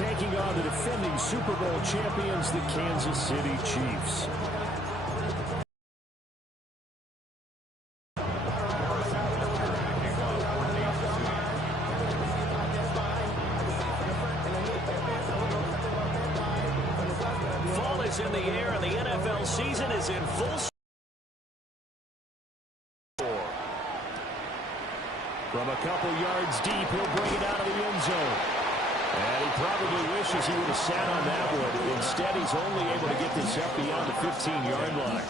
taking on the defending Super Bowl champions, the Kansas City Chiefs. Fall is in the air, and the NFL season is in full swing. From a couple yards deep, he'll bring it out of the end zone. And he probably wishes he would have sat on that one. Instead, he's only able to get this up beyond the 15-yard line.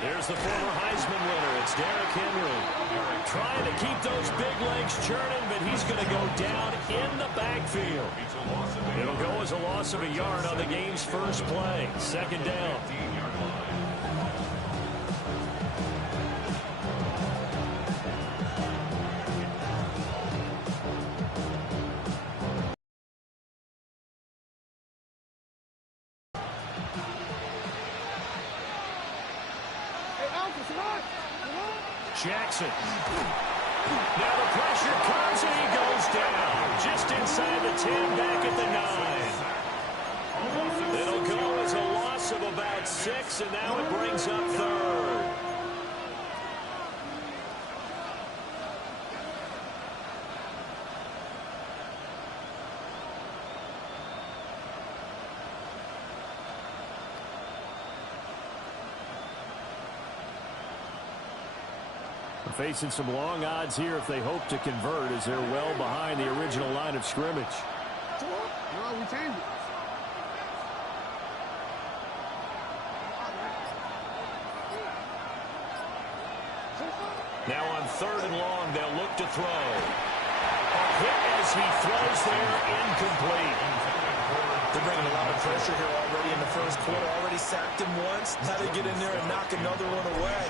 Here's the former Heisman winner. It's Derrick Henry. Trying to keep those big legs churning, but he's going to go down in the backfield. It'll go as a loss of a yard on the game's first play. Second down. Jackson. Now the pressure comes and he goes down. Just inside the 10, back at the 9. It'll go as a loss of about 6, and now it brings up third. Facing some long odds here if they hope to convert, as they're well behind the original line of scrimmage. Now on 3rd and long, they'll look to throw. A hit as he throws there, incomplete. They're bringing a lot of pressure here already in the first quarter. Already sacked him once. Now they get in there and knock another one away.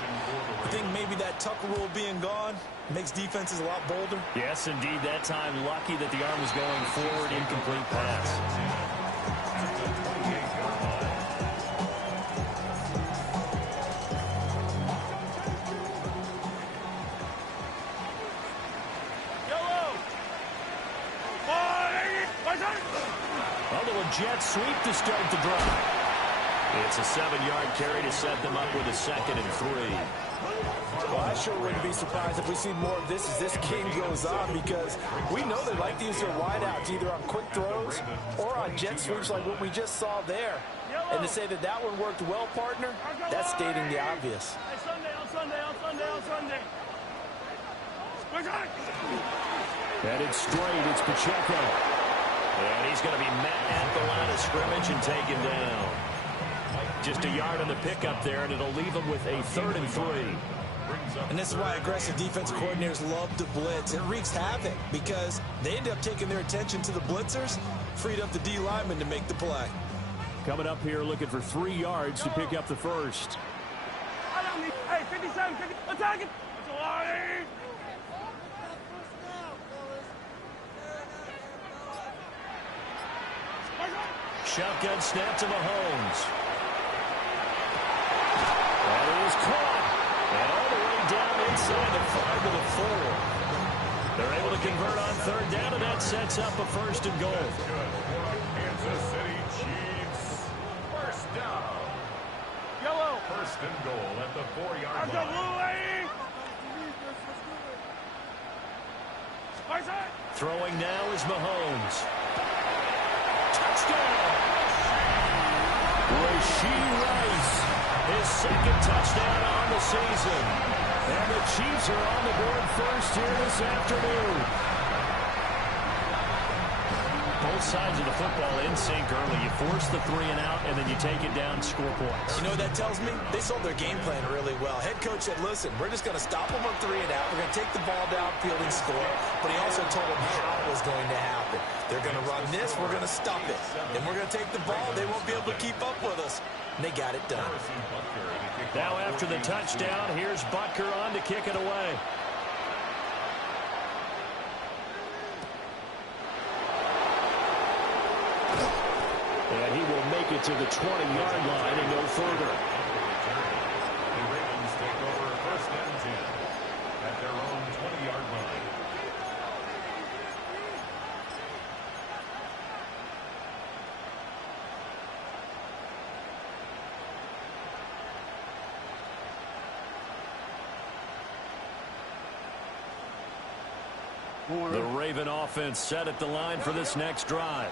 I think maybe that Tucker rule being gone makes defenses a lot bolder. Yes, indeed. That time, lucky that the arm was going forward. Incomplete pass. Jet sweep to start the drive. It's a 7-yard carry to set them up with a 2nd and 3. Well, I sure wouldn't be surprised if we see more of this as this game goes on, because we know they like to use their wideouts either on quick throws or on jet sweeps like what we just saw there. And to say that that one worked well, partner, that's stating the obvious. Headed straight, it's Pacheco. And he's going to be met at the line of scrimmage and taken down. Just a yard on the pickup there, and it'll leave him with a 3rd and 3. And this is why aggressive defensive coordinators love to blitz. It wreaks havoc because they end up taking their attention to the blitzers, freed up the D lineman to make the play. Coming up here looking for 3 yards to pick up the first. Hey, 57, 50, attack it. Shotgun snap to Mahomes. That is caught. And all the way down inside the 5 to the 4. They're able to convert on 3rd down, and that sets up a 1st and goal. Kansas City Chiefs. 1st down. Yellow. 1st and goal at the 4-yard line. Throwing now is Mahomes. Touchdown! Rashee Rice, his 2nd touchdown on the season. And the Chiefs are on the board first here this afternoon. Both sides of the football in sync early. You force the 3 and out, and then you take it down, score points. You know what that tells me? They sold their game plan really well. Head coach said, listen, we're just going to stop them on 3 and out. We're going to take the ball downfield and score. But he also told them how it was going to happen. They're going to run this. We're going to stop it. Then we're going to take the ball. They won't be able to keep up with us. And they got it done. Now after the touchdown, here's Butker on to kick it away. And he will make it to the 20-yard line and no further. The Ravens take over first and 10 at their own 20-yard line. The Raven offense set at the line for this next drive.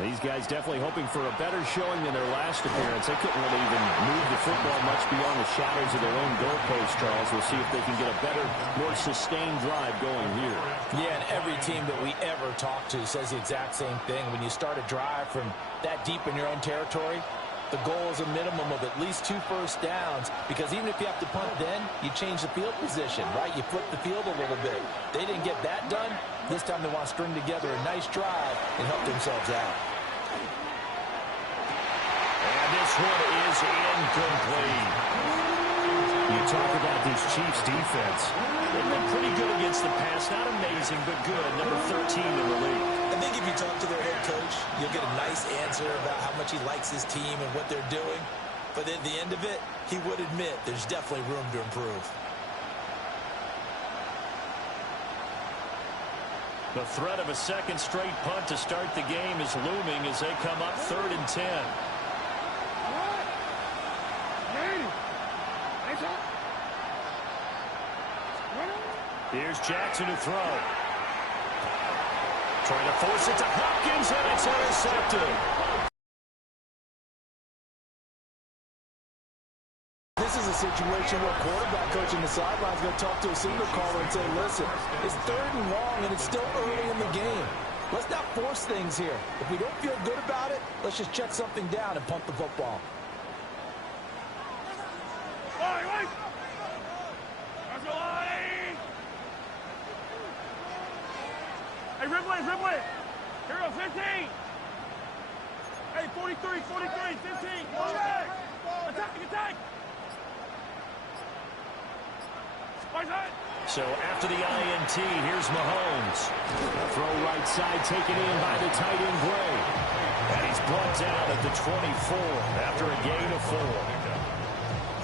These guys definitely hoping for a better showing than their last appearance. They couldn't really even move the football much beyond the shadows of their own goalpost, Charles. We'll see if they can get a better, more sustained drive going here. Yeah, and every team that we ever talk to says the exact same thing. When you start a drive from that deep in your own territory, the goal is a minimum of at least 2 first downs, because even if you have to punt then, you change the field position, right? You flip the field a little bit. They didn't get that done. This time they want to string together a nice drive and help themselves out. And this one is incomplete. You talk about this Chiefs defense. They've been pretty good against the pass. Not amazing, but good. Number 13 in the league. I think if you talk to their head coach, you'll get a nice answer about how much he likes his team and what they're doing. But at the end of it, he would admit there's definitely room to improve. The threat of a second straight punt to start the game is looming as they come up 3rd and 10. Here's Jackson to throw. Trying to force it to Hopkins, and it's intercepted. This is a situation where quarterback coach in the sideline is going to talk to a signal caller and say, listen, it's 3rd and long, and it's still early in the game. Let's not force things here. If we don't feel good about it, let's just check something down and punt the football. Hey, Ripley, here we go, 15. Hey, 43, 15. Attack. So after the INT, here's Mahomes. Throw right side taken in by the tight end Gray. And he's brought down at the 24 after a gain of 4.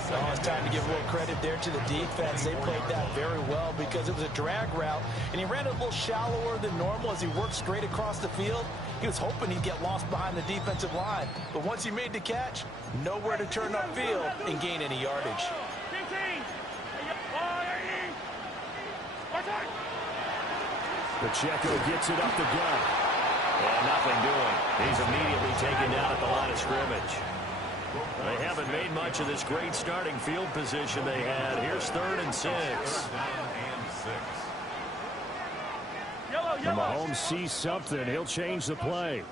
So it's time to give a little credit there to the defense. They played that very well because it was a drag route, and he ran a little shallower than normal as he worked straight across the field. He was hoping he'd get lost behind the defensive line, but once he made the catch, nowhere to turn upfield and gain any yardage. 15. Pacheco gets it up the gut. And nothing doing. He's immediately taken down at the line of scrimmage. They haven't made much of this great starting field position they had. Here's 3rd and 6. Yellow. Mahomes sees something. He'll change the play.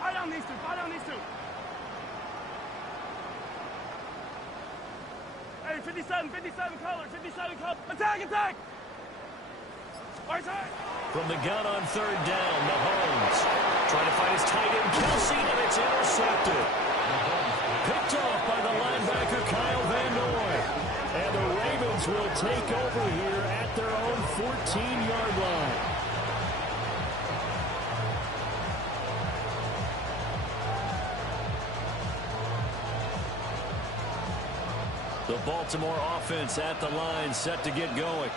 Fight on these two. Hey, 57 color. Attack. Right side. From the gun on 3rd down, Mahomes trying to find his tight end, Kelsey, and it's intercepted. Picked off by the linebacker, Kyle Van Noy. And the Ravens will take over here at their own 14-yard line. The Baltimore offense at the line, set to get going.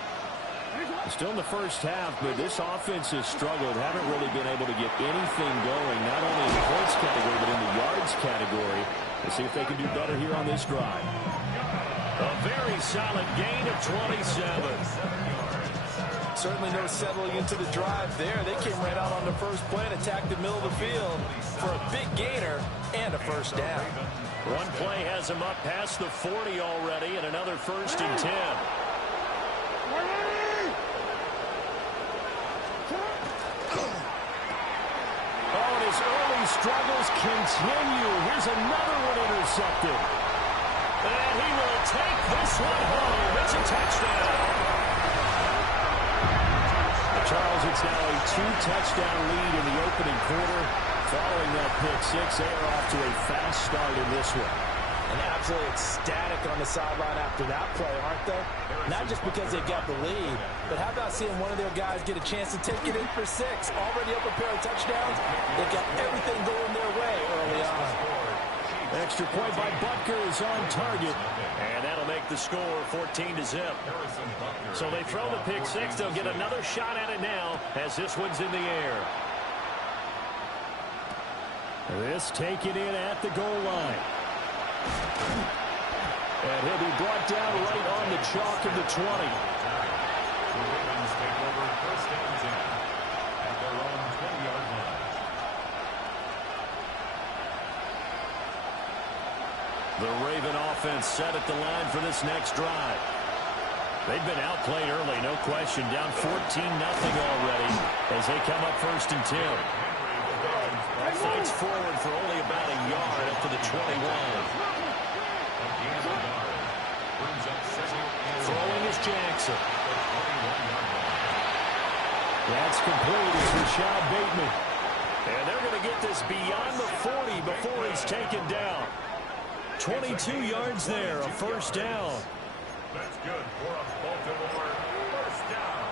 Still in the first half, but this offense has struggled. Haven't really been able to get anything going, not only in the points category, but in the yards category. We'll see if they can do better here on this drive. A very solid gain of 27. Certainly no settling into the drive there. They came right out on the first play and attacked the middle of the field for a big gainer and a first down. One play has him up past the 40 already, and another 1st and 10. Oh, and his early struggles continue. Here's another one intercepted. And he will take this one home. It's a touchdown. Charles, it's now a 2-touchdown lead in the opening quarter. Following that pick six, they are off to a fast start in this one. And absolutely ecstatic on the sideline after that play, aren't they? Not just because they got the lead, but how about seeing one of their guys get a chance to take it in for 6? Already up a pair of touchdowns. They've got everything going their way early on. Extra point by Butker is on target. And that'll make the score 14-0. So they throw the pick 6. They'll get another shot at it now as this one's in the air. This taken in at the goal line. And he'll be brought down right on the chalk of the 20. The Ravens take over first and 10 at their own 20-yard line. The Raven offense set at the line for this next drive. They've been outplayed early, no question. Down 14-0 already as they come up first and 10. Fights forward for only about a yard up to the 21. Throwing is Jackson. That's complete. It's Rashad Bateman. And they're going to get this beyond the 40 before he's taken down. 22 yards there, a first down. That's good for a Baltimore first down.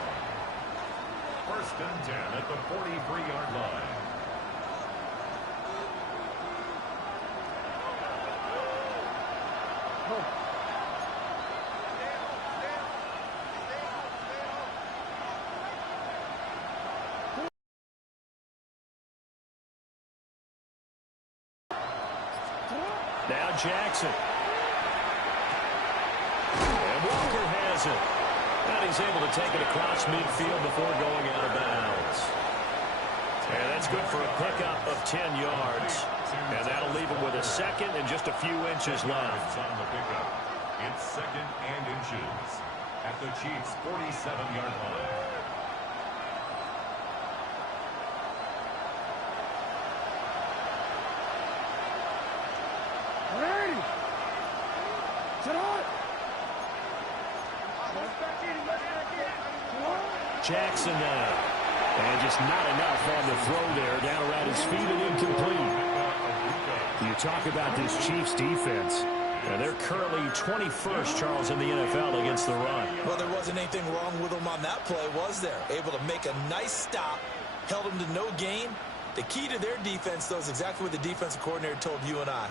First and 10 at the 43-yard line. Now Jackson. And Walker has it. And he's able to take it across midfield before going out of bounds. And that's good for a pickup of 10 yards. And that'll leave him with a second and just a few inches left. On the pickup. It's second and inches at the Chiefs' 47-yard line. Ready. Sit on. Jackson now. And just not enough on the throw there. Down around his feet and incomplete. You talk about this Chiefs defense. And they're currently 21st, Charles, in the NFL against the run. Well, there wasn't anything wrong with them on that play, was there? Able to make a nice stop, held them to no gain. The key to their defense, though, is exactly what the defensive coordinator told you and I.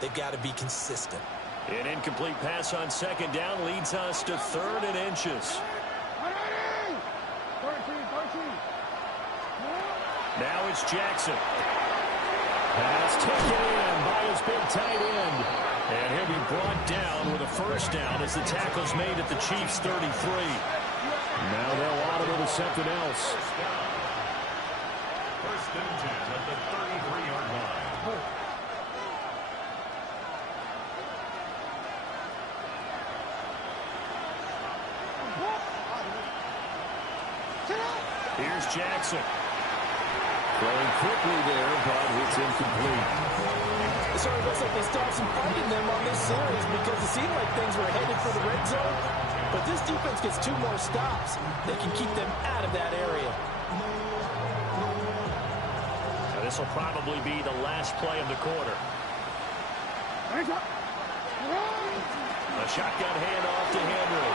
They've got to be consistent. An incomplete pass on second down leads us to third and inches. Now it's Jackson. Pass taken in by his big tight end. And he'll be brought down with a first down as the tackle's made at the Chiefs' 33. Now they'll audible to something else. First and 10 at the 33-yard line. Here's Jackson. Throwing quickly there, but it's incomplete. It sort of looks like they stopped some fight in them on this series because it seemed like things were headed for the red zone. But this defense gets 2 more stops. They can keep them out of that area. Now this will probably be the last play of the quarter. A shotgun handoff to Henry.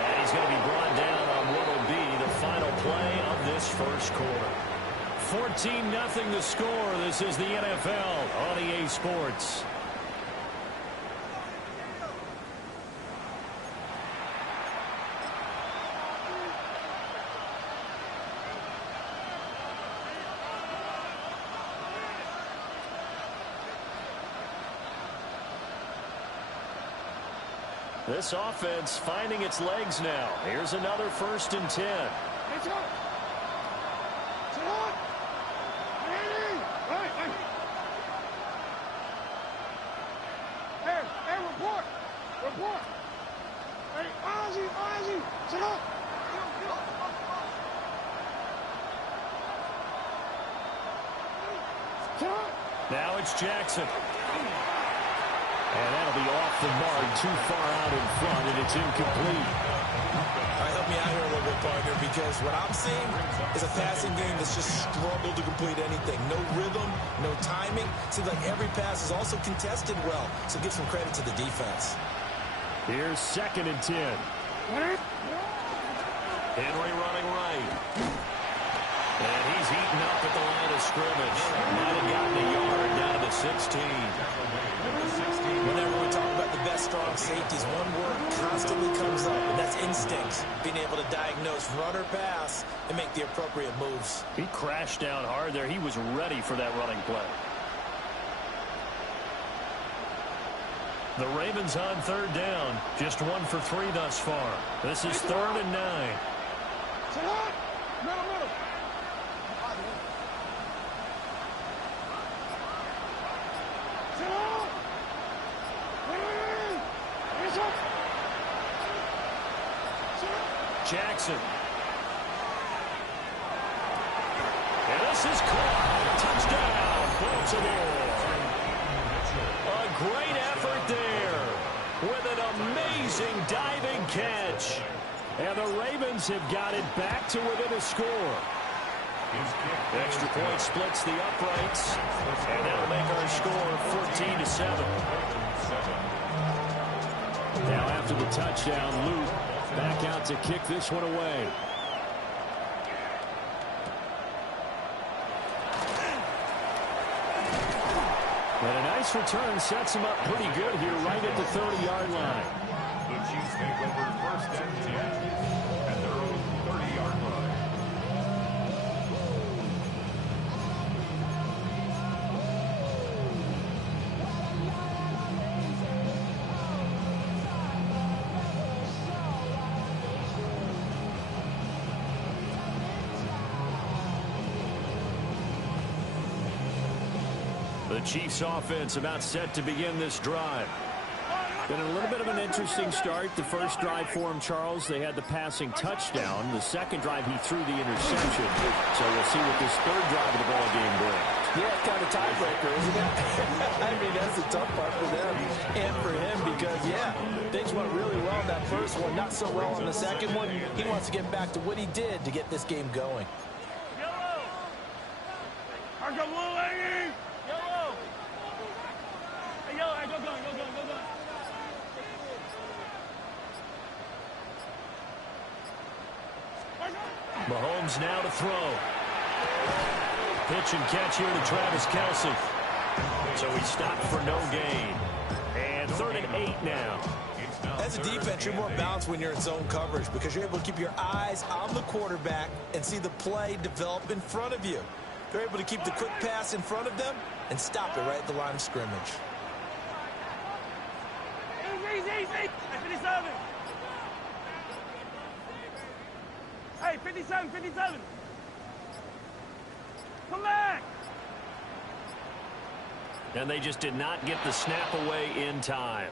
And he's going to be brought down on what will be the final play of this first quarter. 14-0 the score. This is the NFL on EA Sports. This offense finding its legs now. Here's another first and 10. Now it's Jackson. And that'll be off the mark, too far out in front, and it's incomplete. All right, help me out here a little it, partner, because what I'm seeing is a passing game that's just struggled to complete anything. No rhythm, no timing. Seems like every pass is also contested well, so give some credit to the defense. Here's 2nd and 10. Henry running right. And he's eaten up at the line of scrimmage. Might have gotten a yard down to the 16. Whenever we talk about the best strong safeties, one word constantly comes up, and that's instincts. Being able to diagnose run or pass and make the appropriate moves. He crashed down hard there. He was ready for that running play. The Ravens on 3rd down. Just 1 for 3 thus far. This is 3rd and 9. Jackson. And this is caught. Touchdown, Baltimore. A great effort there with an amazing diving catch. And the Ravens have got it back to within a score. Extra point splits the uprights. And that'll make our score 14-7. Now after the touchdown, Luke back out to kick this one away. And a nice return sets him up pretty good here right at the 30-yard line. The Chiefs take over 1st and 10 at their own 30-yard line. The Chiefs offense about set to begin this drive. Been a little bit of an interesting start. The first drive for him, Charles, they had the passing touchdown. The second drive, he threw the interception. So we'll see what this 3rd drive of the ball game brings. Yeah, it's kind of a tiebreaker, isn't it? I mean, that's the tough part for them and for him because, yeah, things went really well in that first one, not so well on the second one. He wants to get back to what he did to get this game going. Yellow! Arco blue, Aggie! Yellow! Hey, yellow, hey, go. Mahomes now to throw. Pitch and catch here to Travis Kelce. So he stopped for no gain. And 3rd and 8 now. As a defense, you're more balanced when you're in zone coverage because you're able to keep your eyes on the quarterback and see the play develop in front of you. They're able to keep the quick pass in front of them and stop it right at the line of scrimmage. Easy. Hey, 57. Hey, 57. Come back. And they just did not get the snap away in time.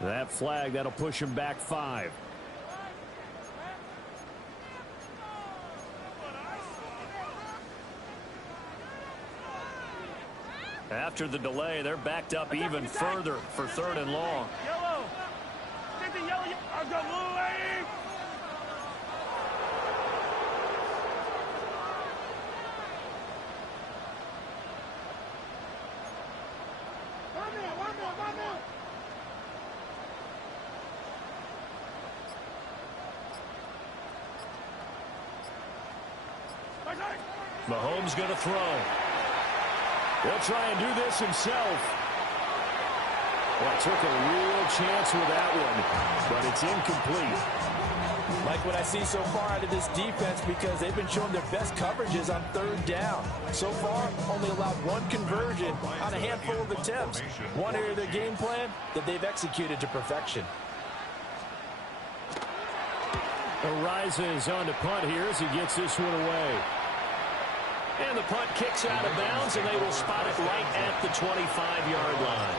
That flag, that'll push him back 5. After the delay, they're backed up even further for 3rd and long. Yellow. 50 yellow. I've got blue, Aggie. One more. Mahomes going to throw. He'll try and do this himself. Well, took a real chance with that one, but it's incomplete. Like what I see so far out of this defense because they've been showing their best coverages on 3rd down. So far, only allowed 1 conversion on a handful of attempts. One area of their game plan that they've executed to perfection. Arises on to punt here as he gets this one away. And the punt kicks out of bounds, and they will spot it right at the 25-yard line.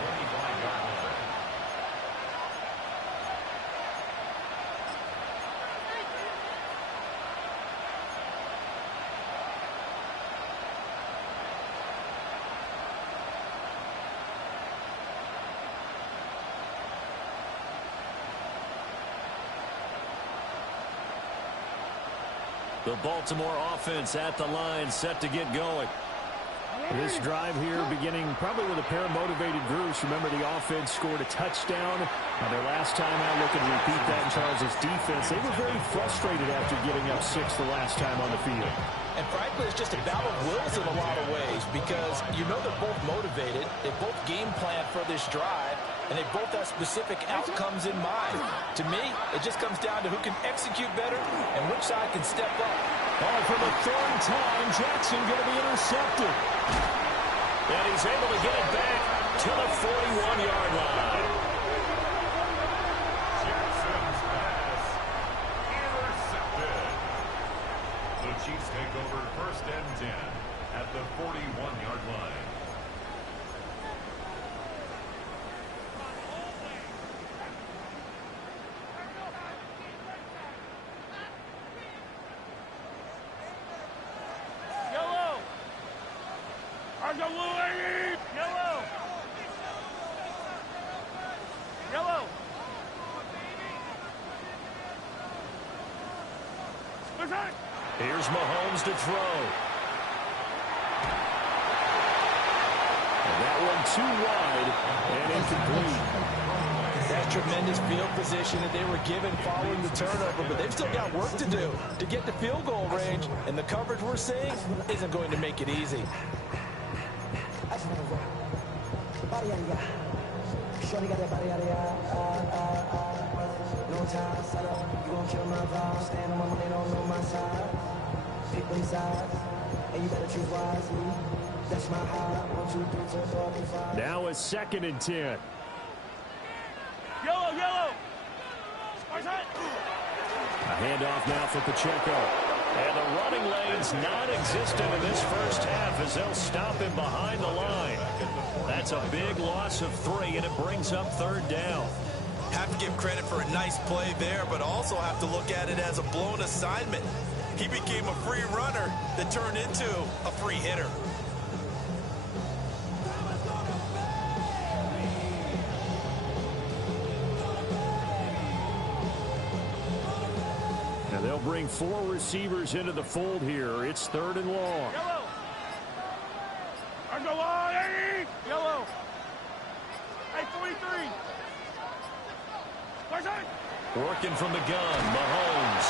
The Baltimore offense at the line, set to get going. This drive here beginning probably with a pair of motivated groups. Remember, the offense scored a touchdown on their last time out. Looking to repeat that in Charles' defense. They were very frustrated after giving up 6 the last time on the field. And frankly, it's just a battle of wills in a lot of ways because you know they're both motivated. They both game plan for this drive, and they both have specific outcomes in mind. To me, it just comes down to who can execute better and which side can step up. Oh, for the third time, Jackson going to be intercepted. And he's able to get it back to the 41-yard line. Jackson's pass intercepted. The Chiefs take over 1st and 10 at the 41-yard line. Here's Mahomes to throw. And that one too wide and incomplete. That tremendous field position that they were given following the turnover, but they've still got work to do to get to field goal range, and the coverage we're seeing isn't going to make it easy. Now a 2nd and 10. Yellow. A handoff now for Pacheco. And the running lane's non-existent in this first half as they'll stop him behind the line. That's a big loss of 3, and it brings up 3rd down. Have to give credit for a nice play there, but also have to look at it as a blown assignment. He became a free runner that turned into a free hitter. Now they'll bring 4 receivers into the fold here. It's 3rd and long. Yellow. Hey, 43. Working from the gun, Mahomes.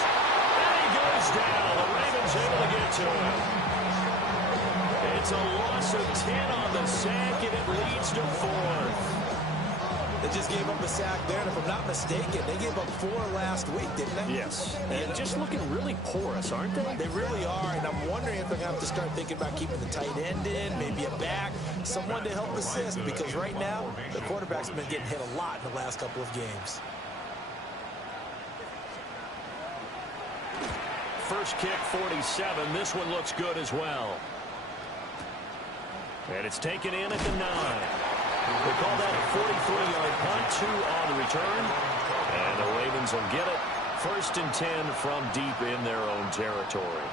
And he goes down. The Ravens able to get to him. It's a loss of 10 on the sack, and it leads to 4th. They just gave up a sack there, and if I'm not mistaken, they gave up 4 last week, didn't they? Yes. And just looking really porous, aren't they? They really are, and I'm wondering if they're going to have to start thinking about keeping the tight end in, maybe a back, someone to help assist, because right now, the quarterback's been getting hit a lot in the last couple of games. First kick, 47. This one looks good as well. And it's taken in at the 9. They call that a 43-yard punt, 2 on the return. And the Ravens will get it. 1st and 10 from deep in their own territory.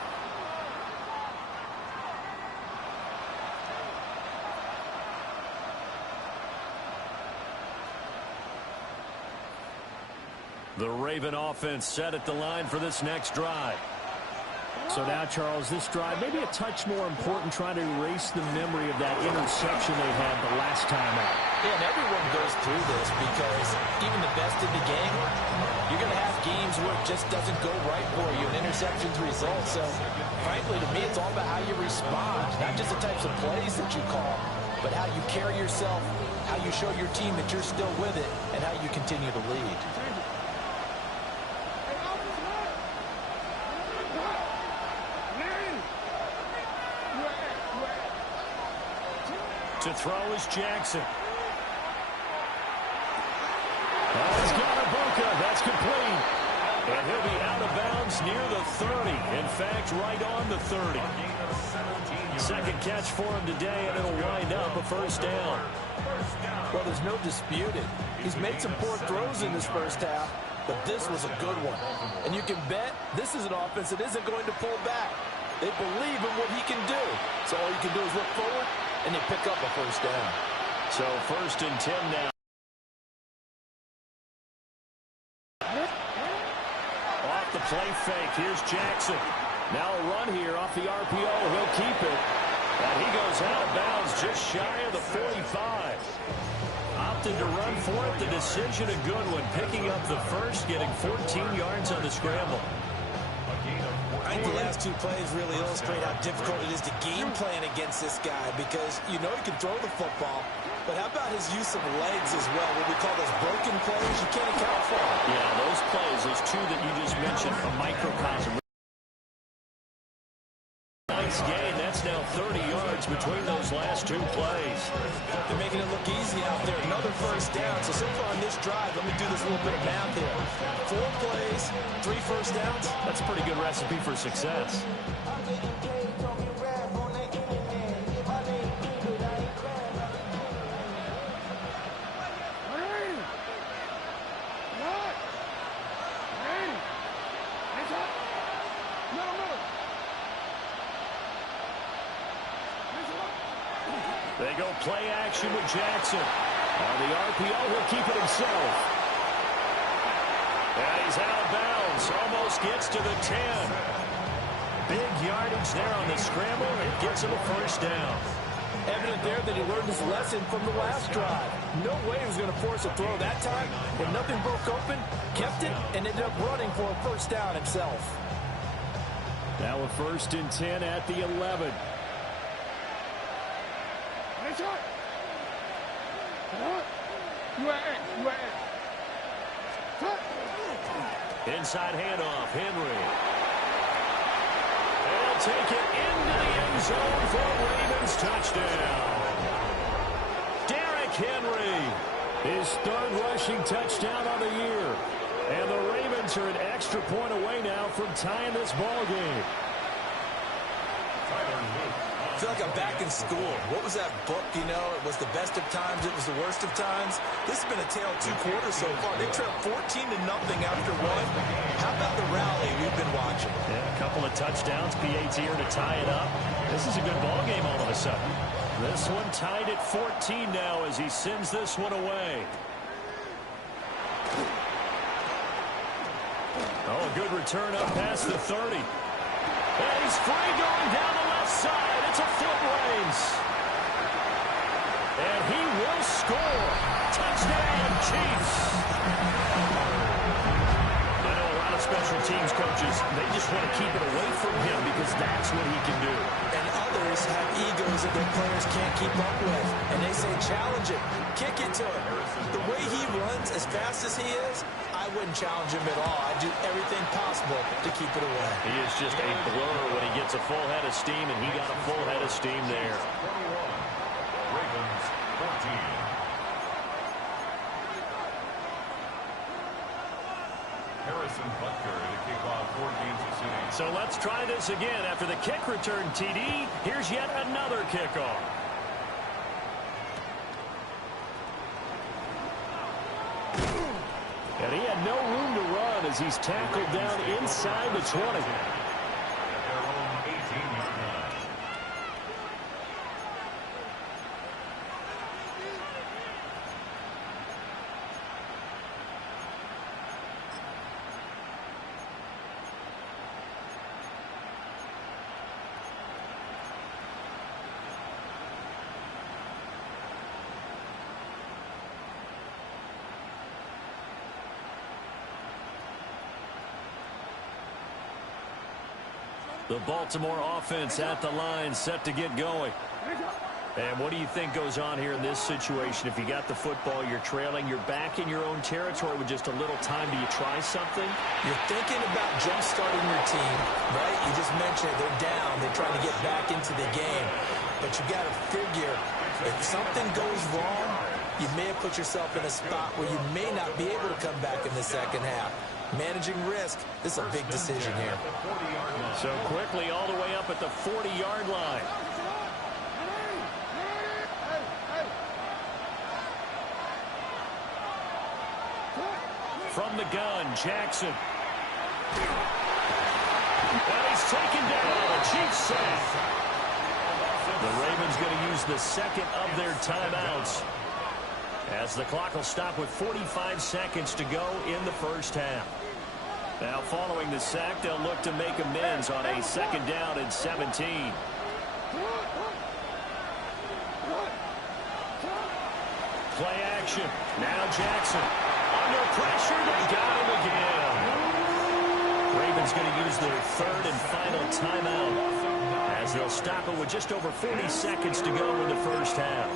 The Raven offense set at the line for this next drive. So now, Charles, this drive maybe a touch more important, trying to erase the memory of that interception they had the last time out. Yeah, and everyone goes through this because even the best in the game, you're going to have games where it just doesn't go right for you, and interceptions result. So, frankly, to me, it's all about how you respond, not just the types of plays that you call, but how you carry yourself, how you show your team that you're still with it, and how you continue to lead. To throw is Jackson. Oh, he's got a Boca. That's complete. And he'll be out of bounds near the 30. In fact, right on the 30. Second catch for him today, and it'll wind up a 1st down. Well, there's no disputing. He's made some poor throws in this first half, but this was a good one. And you can bet this is an offense that isn't going to pull back. They believe in what he can do. So all you can do is look forward, and they pick up a 1st down. So 1st and 10 now. Off the play fake. Here's Jackson. Now a run here off the RPO. He'll keep it. And he goes out of bounds just shy of the 45. Opted to run for it. The decision a good one. Picking up the first, getting 14 yards on the scramble. I think the last two plays really illustrate how difficult it is to game plan against this guy because you know he can throw the football, but how about his use of legs as well? What we call those broken plays, you can't account for them. Yeah, those plays, those two that you just mentioned, a microcosm. Nice gain. That's now 30 yards between those last two plays. They're making it look easy out there. Another first down. So far on this drive, let me do this little bit of math here. 4 plays, 3 first downs. That's a pretty good recipe for success. They go play action with Jackson. On the RPO, he'll keep it himself. And he's out of bounds. Almost gets to the 10. Big yardage there on the scramble. It gets him a first down. Evident there that he learned his lesson from the last drive. No way he was going to force a throw that time. When nothing broke open, kept it, and ended up running for a first down himself. Now a 1st and 10 at the 11. Inside handoff, Henry. They'll take it into the end zone for a Ravens touchdown. Derrick Henry. His 3rd rushing touchdown of the year. And the Ravens are an extra point away now from tying this ball game. I feel like I'm back in school. What was that book, you know? It was the best of times. It was the worst of times. This has been a tale of 2 quarters so far. They trailed 14-0 after 1. How about the rally we've been watching? Yeah, a couple of touchdowns. PAT here to tie it up. This is a good ball game all of a sudden. This one tied at 14 now as he sends this one away. Oh, a good return up past the 30. And he's free going down the left side. It's a foot race. And he will score. Touchdown, Chiefs. I know a lot of special teams coaches, they just want to keep it away from him because that's what he can do. And others have egos that their players can't keep up with. And they say, challenge it. Kick it to him. The way he runs as fast as he is, I wouldn't challenge him at all. I'd do everything possible to keep it away. He is just a blur when he gets a full head of steam, and he got a full head of steam there. 21, Ravens 14. Harrison Butker to kick off for Kansas City. So let's try this again. After the kick return TD, here's yet another kickoff. And he had no room to run as he's tackled down inside the 20. At their own 18-yard line. The Baltimore offense at the line, set to get going. And what do you think goes on here in this situation? If you got the football, you're trailing, you're back in your own territory with just a little time. Do you try something? You're thinking about jump-starting your team, right? You just mentioned it. They're down. They're trying to get back into the game. But you got to figure, if something goes wrong, you may have put yourself in a spot where you may not be able to come back in the second half. Managing risk, this is a big decision here. So quickly all the way up at the 40-yard line. From the gun, Jackson. And he's taken down. A Chiefs sack. The Ravens going to use the second of their timeouts, as the clock will stop with 45 seconds to go in the first half. Now following the sack, they'll look to make amends on a 2nd down and 17. Play action. Now Jackson. Under pressure, they got him again. Ravens going to use their 3rd and final timeout as they'll stop it with just over 40 seconds to go in the first half.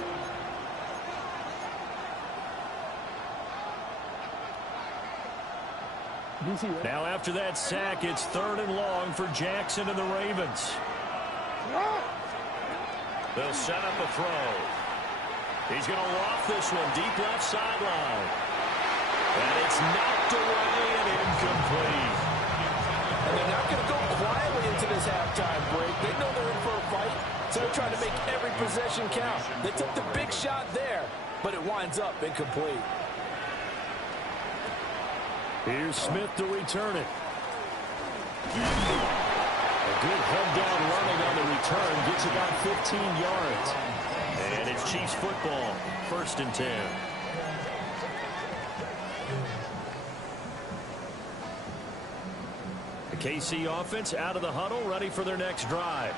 Now after that sack, it's 3rd and long for Jackson and the Ravens. They'll set up a throw. He's going to loft this one deep left sideline. And it's knocked away and incomplete. And they're not going to go quietly into this halftime break. They know they're in for a fight, so they're trying to make every possession count. They took the big shot there, but it winds up incomplete. Here's Smith to return it. A good head-down running on the return. Gets about 15 yards. And it's Chiefs football. 1st and 10. The KC offense out of the huddle, ready for their next drive.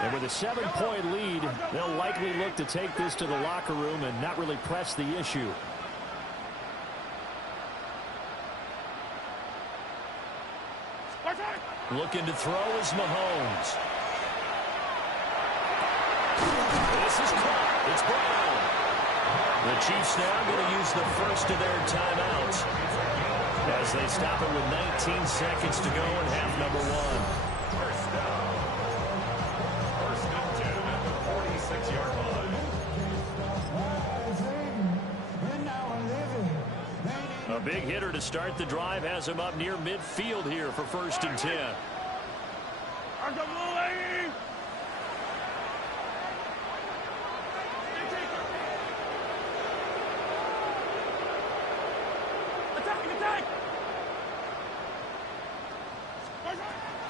And with a 7-point lead, they'll likely look to take this to the locker room and not really press the issue. Looking to throw is Mahomes. This is caught. It's Brown. The Chiefs now going to use the first of their timeouts as they stop it with 19 seconds to go in half number 1. First down. 1st and 10 at the 46-yard line. A big hitter to start the drive has him up near midfield here for 1st and 10.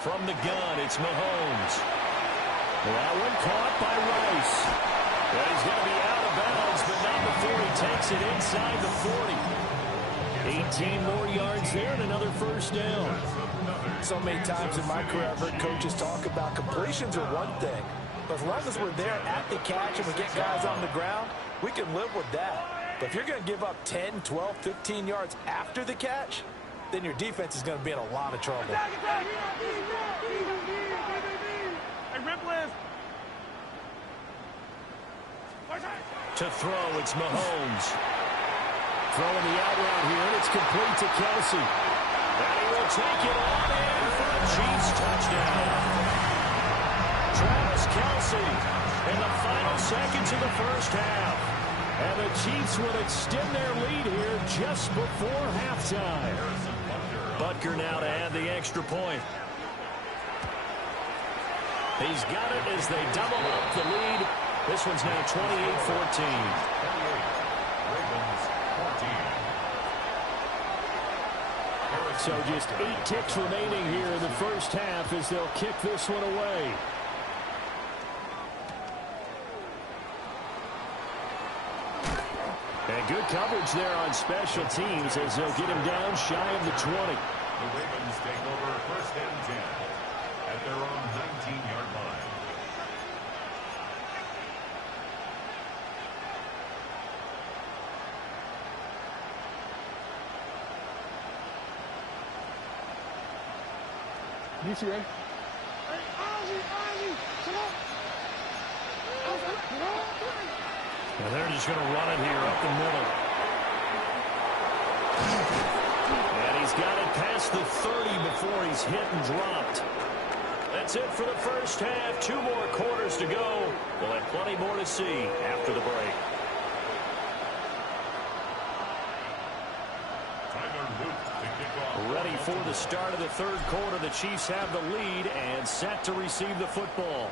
From the gun, it's Mahomes. That one caught by Rice. Well, he's going to be out of bounds, but not before he takes it inside the 40. 18 more yards there and another first down. So many times in my career, I've heard coaches talk about completions are one thing. But as long as we're there at the catch and we get guys on the ground, we can live with that. But if you're going to give up 10, 12, 15 yards after the catch, then your defense is going to be in a lot of trouble. To throw, it's Mahomes. Throwing the out route here, and it's complete to Kelsey. And he will take it on in for a Chiefs touchdown. Travis Kelsey in the final seconds of the first half. And the Chiefs will extend their lead here just before halftime. Butker now to add the extra point. He's got it as they double up the lead. This one's now 28-14. So just 8 ticks remaining here in the first half as they'll kick this one away. And good coverage there on special teams as they'll get him down shy of the 20. The Ravens take over 1st and 10 at their own 19-yard line. DCA. And they're just going to run it here up the middle. And he's got it past the 30 before he's hit and dropped. That's it for the first half. 2 more quarters to go. We'll have plenty more to see after the break. Ready for the start of the 3rd quarter. The Chiefs have the lead and set to receive the football.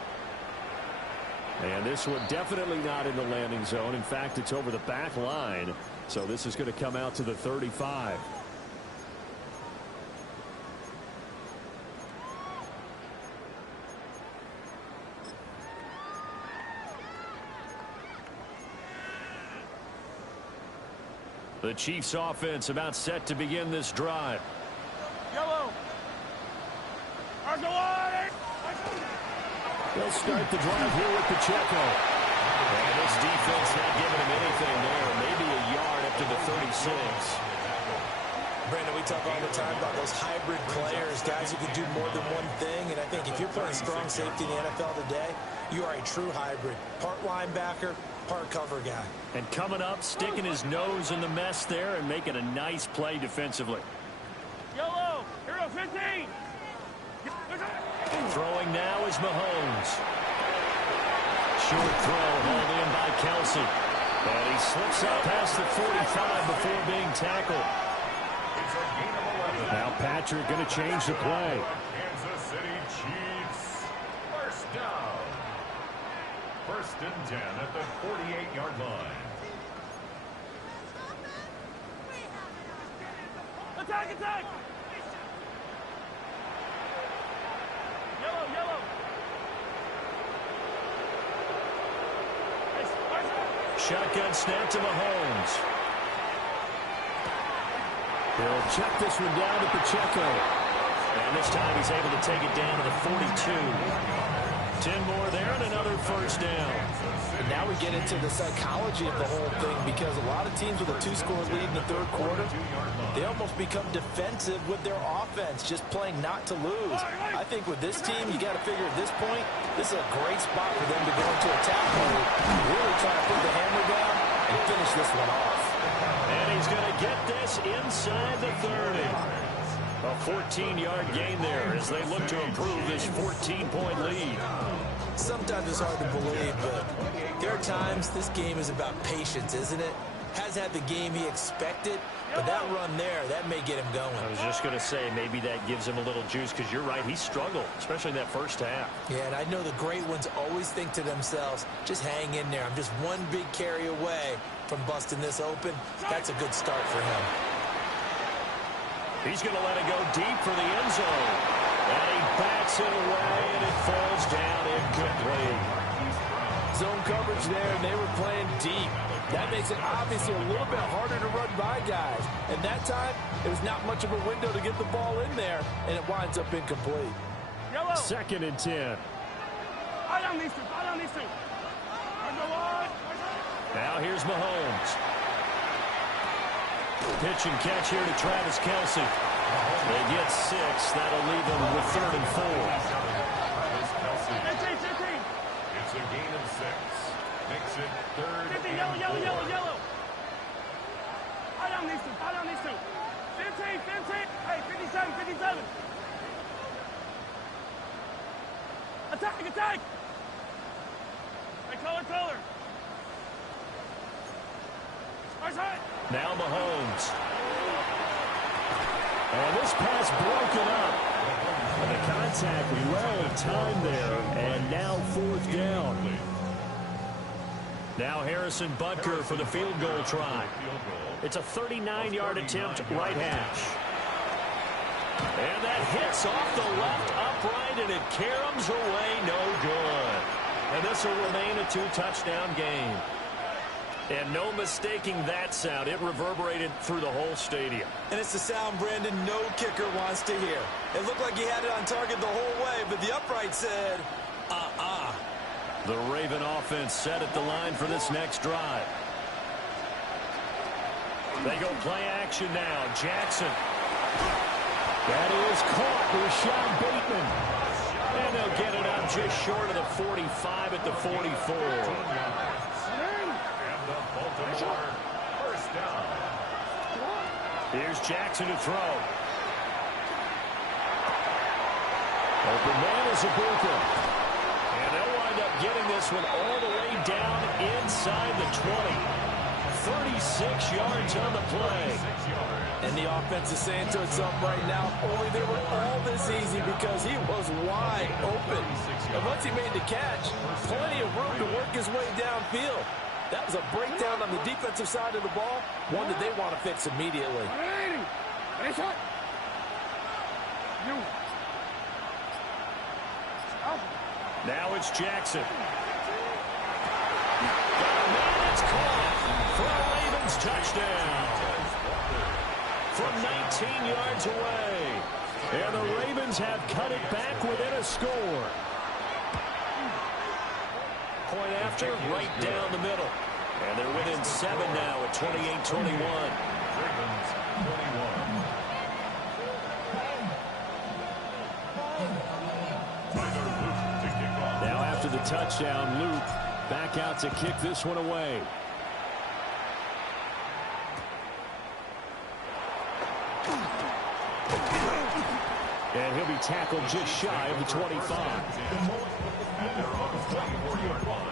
And this one definitely not in the landing zone. In fact, it's over the back line. So this is going to come out to the 35. The Chiefs offense about set to begin this drive. Yellow. Argolani. They'll start the drive here with Pacheco. And this defense not giving him anything there. Maybe a yard up to the 36. Brandon, we talk all the time about those hybrid players, guys who can do more than one thing. And I think if you're playing strong safety in the NFL today, you are a true hybrid. Part linebacker, part cover guy. And coming up, sticking his nose in the mess there and making a nice play defensively. Yellow. Hero 15. Throwing now is Mahomes. Short throw hauled in by Kelsey. And he slips out past the 45 before being tackled. Now Patrick going to change the play. Kansas City Chiefs. First down. First and 10 at the 48-yard line. Attack, attack. Yellow, yellow. Shotgun snap to Mahomes. He'll check this one down to Pacheco. And this time he's able to take it down to the 42. 10 more there and another first down. And now we get into the psychology of the whole thing, because a lot of teams with a 2-score lead in the third quarter, they almost become defensive with their offense, just playing not to lose. I think with this team, you got to figure at this point, this is a great spot for them to go into attack mode, really try to put the hammer down and finish this one off. And he's going to get this inside the 30. A 14-yard gain there as they look to improve this 14-point lead. Sometimes it's hard to believe, but there are times this game is about patience, isn't it? Has had the game he expected, but that run there, that may get him going. I was just going to say, maybe that gives him a little juice, because you're right, he struggled, especially in that first half. Yeah, and I know the great ones always think to themselves, just hang in there. I'm just one big carry away from busting this open. That's a good start for him. He's going to let it go deep for the end zone. And he backs it away, and it falls down incomplete. Zone coverage there, and they were playing deep. That makes it obviously a little bit harder to run by guys. And that time, it was not much of a window to get the ball in there, and it winds up incomplete. Yellow. 2nd and 10. I don't need to. I don't need to. Argolani. Now here's Mahomes. Pitch and catch here to Travis Kelsey. They get 6. That'll leave them with 3rd and 4. 15, 15. It's a gain of 6. Makes it 3rd 50, and yellow, yellow, 4. yellow, yellow. I don't need to. I don't need to. 15, 15. Hey, 57, 57. Attack, attack. Hey, color. Now Mahomes. And this pass broken up. And the contact well timed there. And now 4th down. Now Harrison Butker for the field goal try. It's a 39-yard attempt, right hash. And that hits off the left upright, and it caroms away, no good. And this will remain a 2-touchdown game. And no mistaking that sound. It reverberated through the whole stadium. And it's the sound Brandon no kicker wants to hear. It looked like he had it on target the whole way, but the upright said, The Raven offense set at the line for this next drive. They go play action now. Jackson. That is caught. Rashad Bateman. And they'll get it up just short of the 45 at the 44. Baltimore, first down. Here's Jackson to throw. Open man is Ibuka. And they'll wind up getting this one all the way down inside the 20. 36 yards on the play. And the offense is saying to itself right now, only they were all this easy because he was wide open. And once he made the catch, plenty of room to work his way downfield. That was a breakdown on the defensive side of the ball, one that they want to fix immediately. Now it's Jackson. And it's caught for a Ravens touchdown. From 19 yards away. And the Ravens have cut it back within a score. Point after, right down the middle. And they're within 7 now at 28-21. Ravens 21. Now after the touchdown, Luke back out to kick this one away. And he'll be tackled just shy of the 25. And they're on the 24-yard line.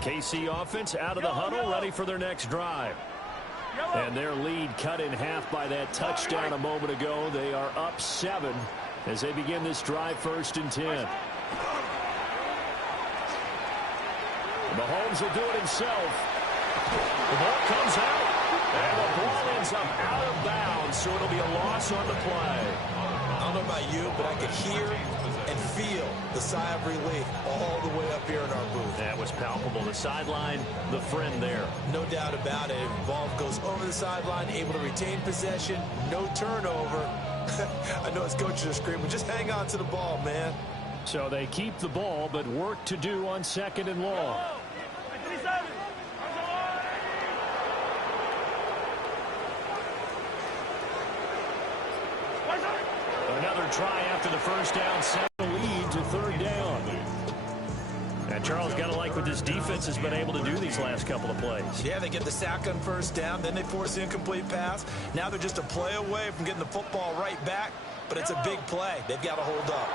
KC offense out of the huddle, ready for their next drive. And their lead cut in half by that touchdown a moment ago. They are up 7 as they begin this drive, 1st and 10. Mahomes will do it himself. The ball comes out, and the ball ends up out of bounds, so it'll be a loss on the play. I don't know about you, but I could hear and feel the sigh of relief all the way up here in our booth. That was palpable. The sideline, the friend there. No doubt about it. If the ball goes over the sideline, able to retain possession, no turnover. I know his coaches are screaming, just hang on to the ball, man. So they keep the ball, but work to do on 2nd and long. Another try after the first down, set the lead to 3rd down. And Charles, got to like what this defense has been able to do these last couple of plays. Yeah, they get the sack on 1st down, then they force the incomplete pass. Now they're just a play away from getting the football right back, but it's a big play. They've got to hold up.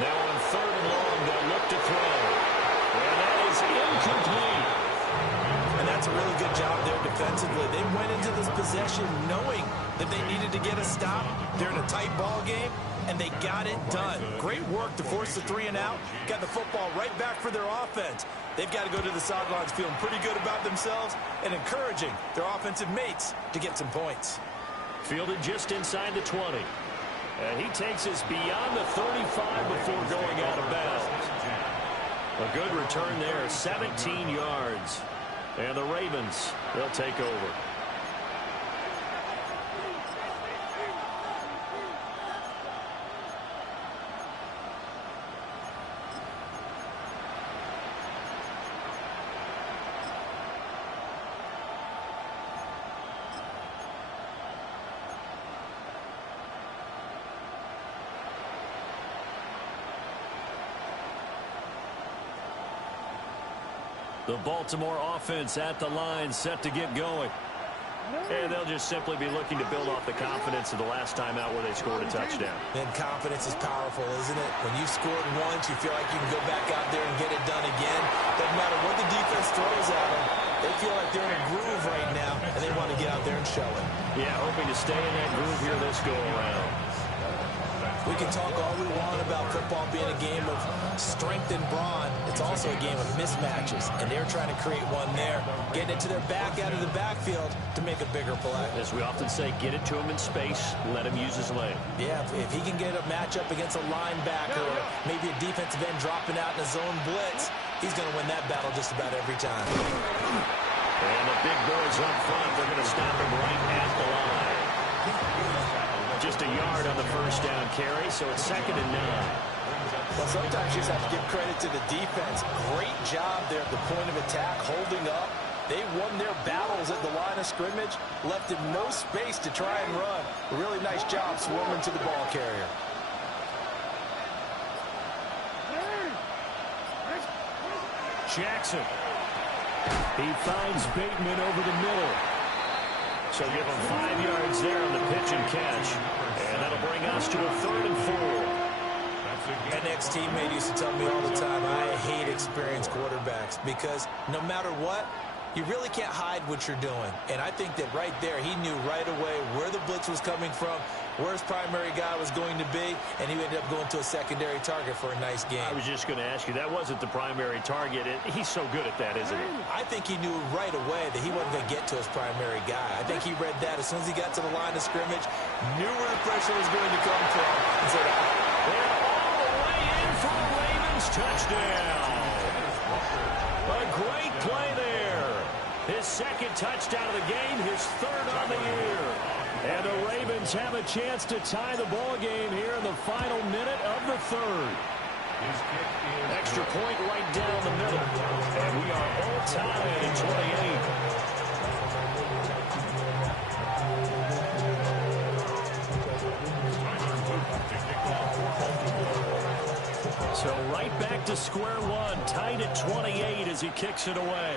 Now on 3rd and long, they'll look to throw. And that is incomplete. And that's a really good job there defensively. They went into this possession knowing that they needed to get a stop. They're in a tight ball game, and they got it done. Great work to force the 3 and out. Got the football right back for their offense. They've got to go to the sidelines feeling pretty good about themselves and encouraging their offensive mates to get some points. Fielded just inside the 20. And he takes us beyond the 35 before going out of bounds. A good return there, 17 yards. And the Ravens, they'll take over. The Baltimore offense at the line, set to get going. And they'll just simply be looking to build off the confidence of the last time out where they scored a touchdown. And confidence is powerful, isn't it? When you've scored once, you feel like you can go back out there and get it done again. Doesn't matter what the defense throws at them. They feel like they're in a groove right now, and they want to get out there and show it. Yeah, hoping to stay in that groove here this go-around. We can talk all we want about football being a game of strength and brawn. It's also a game of mismatches, and they're trying to create one there, getting it to their back out of the backfield to make a bigger play. As we often say, get it to him in space, let him use his leg. Yeah, if he can get a matchup against a linebacker or maybe a defensive end dropping out in a zone blitz, he's going to win that battle just about every time. And the big boys up front, they're going to stop him right at the line. Just a yard on the first down carry, so it's 2nd and 9. Well, sometimes you just have to give credit to the defense. Great job there at the point of attack, holding up. They won their battles at the line of scrimmage, left him no space to try and run. A really nice job swarming to the ball carrier. Jackson. He finds Bateman over the middle. So give him 5 yards there on the pitch and catch. And that'll bring us to a 3rd and 4. An ex-teammate used to tell me all the time, I hate experienced quarterbacks because no matter what, you really can't hide what you're doing. And I think that right there, he knew right away where the blitz was coming from, where his primary guy was going to be, and he ended up going to a secondary target for a nice game. I was just going to ask you, that wasn't the primary target. He's so good at that, isn't he? I think he knew right away that he wasn't going to get to his primary guy. I think he read that as soon as he got to the line of scrimmage, knew where the pressure was going to come from, and said, they're all the way in for a Ravens touchdown. A great play there. His second touchdown of the game, his third on the year. And the Ravens have a chance to tie the ball game here in the final minute of the third. Extra point right down the middle. And we are all tied at 28. So right back to square one, tied at 28 as he kicks it away.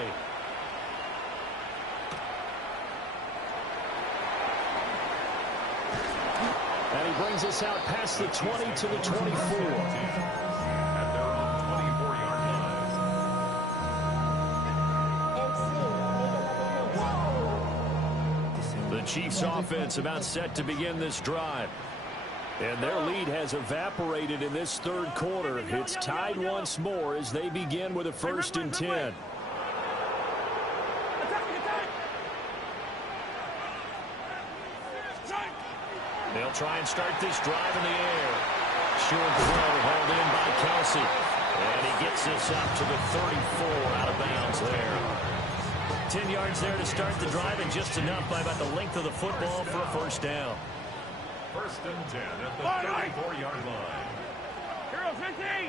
And he brings us out past the 20 to the 24. At their own 24-yard line. The Chiefs offense about set to begin this drive. And their lead has evaporated in this third quarter. It's tied once more as they begin with a 1st and 10. They'll try and start this drive in the air. Short throw hauled in by Kelsey. And he gets this up to the 34 out of bounds there. 10 yards there to start the drive, and just enough by about the length of the football for a 1st down. 1st and 10 at the 34-yard line. Hero 15.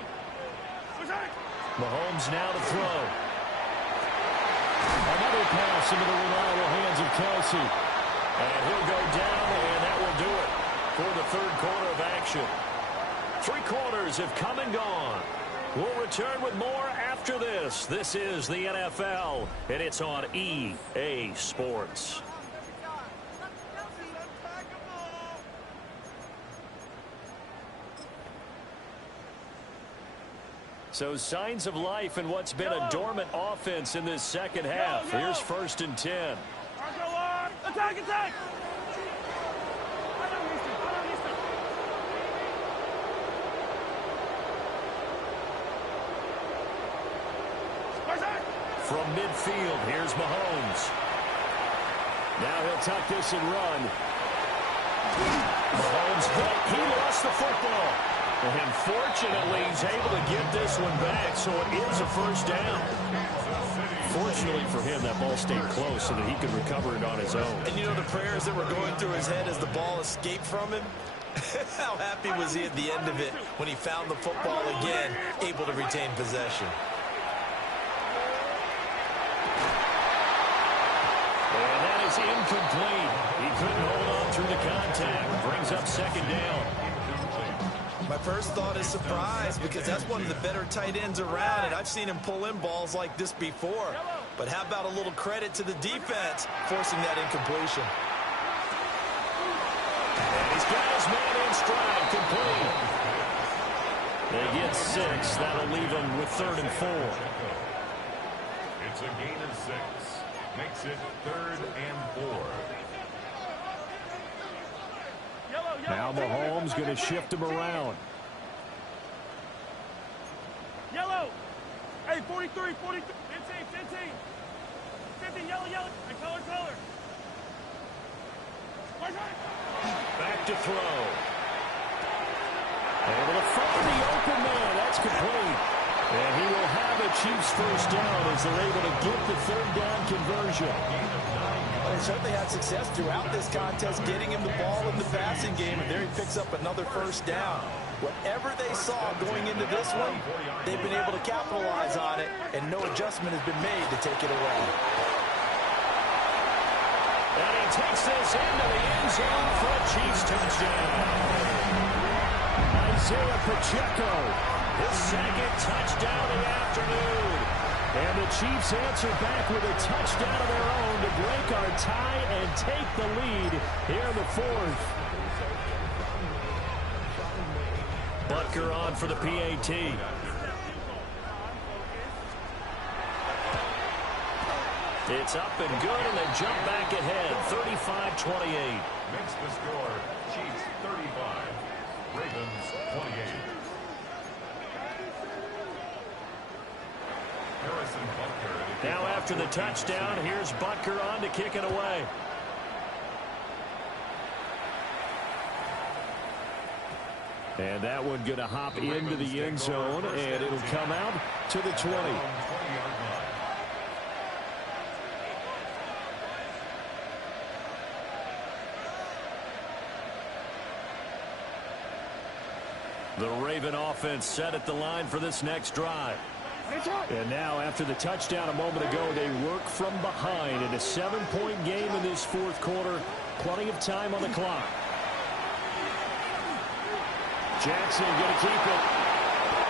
Mahomes now to throw. Another pass into the reliable hands of Kelsey. And he'll go down, and that will do it for the third quarter of action. 3 quarters have come and gone. We'll return with more after this. This is the NFL, and it's on EA Sports. So signs of life in what's been a dormant offense in this second half. Here's 1st and 10. Attack, attack! From midfield, here's Mahomes. Now he'll tuck this and run. Mahomes hit. He lost the football. And fortunately, he's able to get this one back, so it is a 1st down. Fortunately for him, that ball stayed close so that he could recover it on his own. And you know the prayers that were going through his head as the ball escaped from him? How happy was he at the end of it when he found the football again, able to retain possession? And that is incomplete. He couldn't hold on through the contact. Brings up 2nd down. My first thought is surprise, because that's one of the better tight ends around, and I've seen him pull in balls like this before. But how about a little credit to the defense forcing that incompletion? And he's got his man in stride, complete. They get 6. That'll leave them with 3rd and 4. It's a gain of 6. Makes it 3rd and 4. Now Mahomes going to shift him around. Yellow. Hey, 43, 43, 15, 15, yellow, yellow. And color. Back to throw. Able to find the open man. That's complete. And he will have a Chiefs 1st down as they're able to get the 3rd down conversion. They certainly had success throughout this contest, getting him the ball in the passing game, and there he picks up another 1st down. Whatever they saw going into this one, they've been able to capitalize on it, and no adjustment has been made to take it away. And he takes this into the end zone for a Chiefs touchdown. Isaiah Pacheco, his 2nd touchdown of the afternoon. And the Chiefs answer back with a touchdown of their own to break our tie and take the lead here in the 4th. Butker on for the PAT. It's up and good, and they jump back ahead, 35-28. Makes the score, Chiefs 35, Ravens 28. Harrison Butker. Now after the touchdown, here's Butker on to kick it away. And that one going to hop into the end zone, and it'll come out to the 20. The Raven offense set at the line for this next drive. And now after the touchdown a moment ago, they work from behind in a 7-point game in this fourth quarter. Plenty of time on the clock. Jackson going to keep it.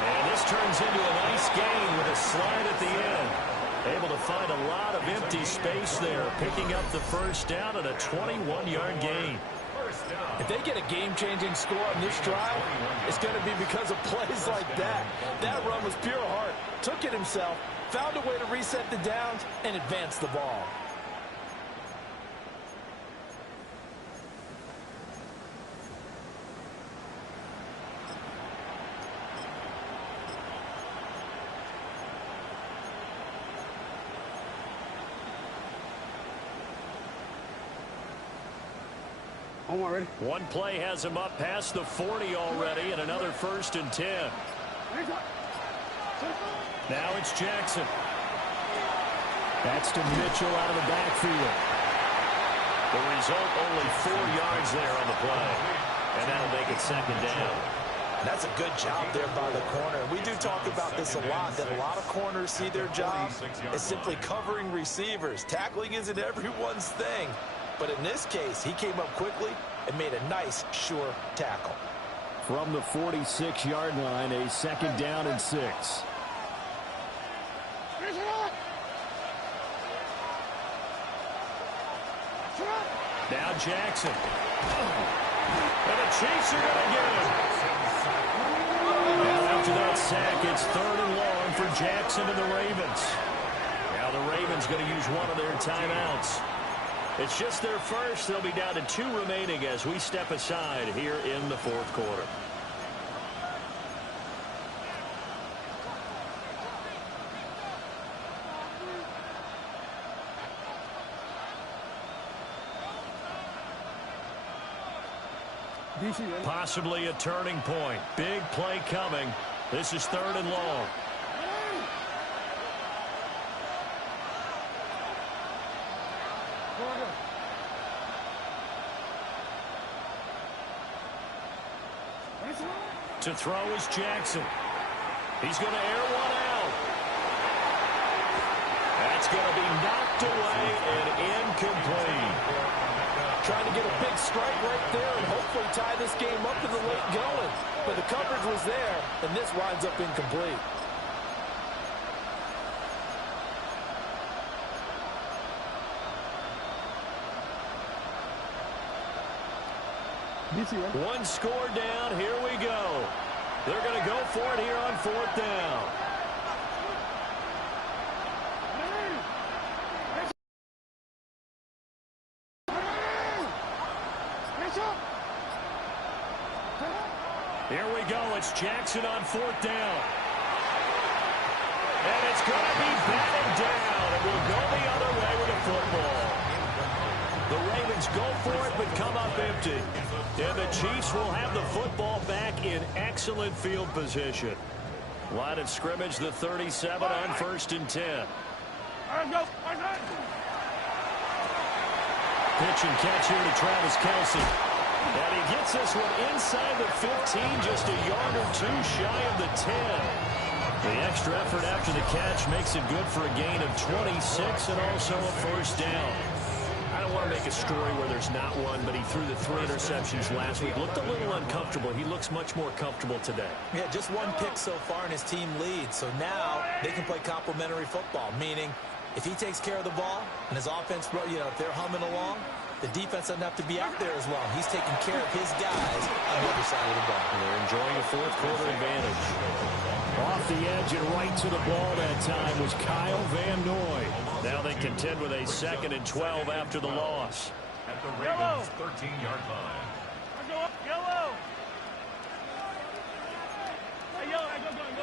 And this turns into a nice gain with a slide at the end. Able to find a lot of empty space there, picking up the first down and a 21-yard gain. If they get a game-changing score on this drive, it's going to be because of plays like that. That run was pure heart. Took it himself, found a way to reset the downs, and advance the ball. Ready? One play has him up past the 40 already, and another 1st and 10. Now it's Jackson. That's to Mitchell out of the backfield. The result, only 4 yards there on the play. And that'll make it 2nd down. That's a good job there by the corner. We do talk about this a lot, that a lot of corners see their job as simply covering receivers. Tackling isn't everyone's thing. But in this case, he came up quickly and made a nice, sure tackle. From the 46-yard line, a 2nd down and 6. Now Jackson. And the Chiefs are going to get him. Now after that sack, it's 3rd and long for Jackson and the Ravens. Now the Ravens going to use one of their timeouts. It's just their first. They'll be down to 2 remaining as we step aside here in the fourth quarter. Possibly a turning point. Big play coming. This is 3rd and long. To throw is Jackson. He's going to air one out. That's going to be knocked away and incomplete. Trying to get a big strike right there and hopefully tie this game up in the late going. But the coverage was there, and this winds up incomplete. One score down. Here we go. They're going to go for it here on 4th down. Here we go. It's Jackson on 4th down. And it's going to be batted down. It will go the other way with the football. The Ravens go for it, but come up empty. And the Chiefs will have the football back in excellent field position. Line of scrimmage, the 37 on 1st and 10. Pitch and catch here to Travis Kelce. And he gets this one inside the 15, just a yard or 2 shy of the 10. The extra effort after the catch makes it good for a gain of 26 and also a 1st down. I don't want to make a story where there's not one, but he threw the 3 interceptions last week. Looked a little uncomfortable. He looks much more comfortable today. Yeah, just 1 pick so far and his team leads. So now they can play complementary football, meaning if he takes care of the ball and his offense, if they're humming along, the defense doesn't have to be out there as long. He's taking care of his guys on the other side of the ball. And they're enjoying a fourth quarter advantage. Off the edge and right to the ball that time was Kyle Van Noy. Now they contend with a 2nd and 12 after the loss. At the Ravens' 13-yard line. Go up, yellow. Hey, yellow, hey, go going.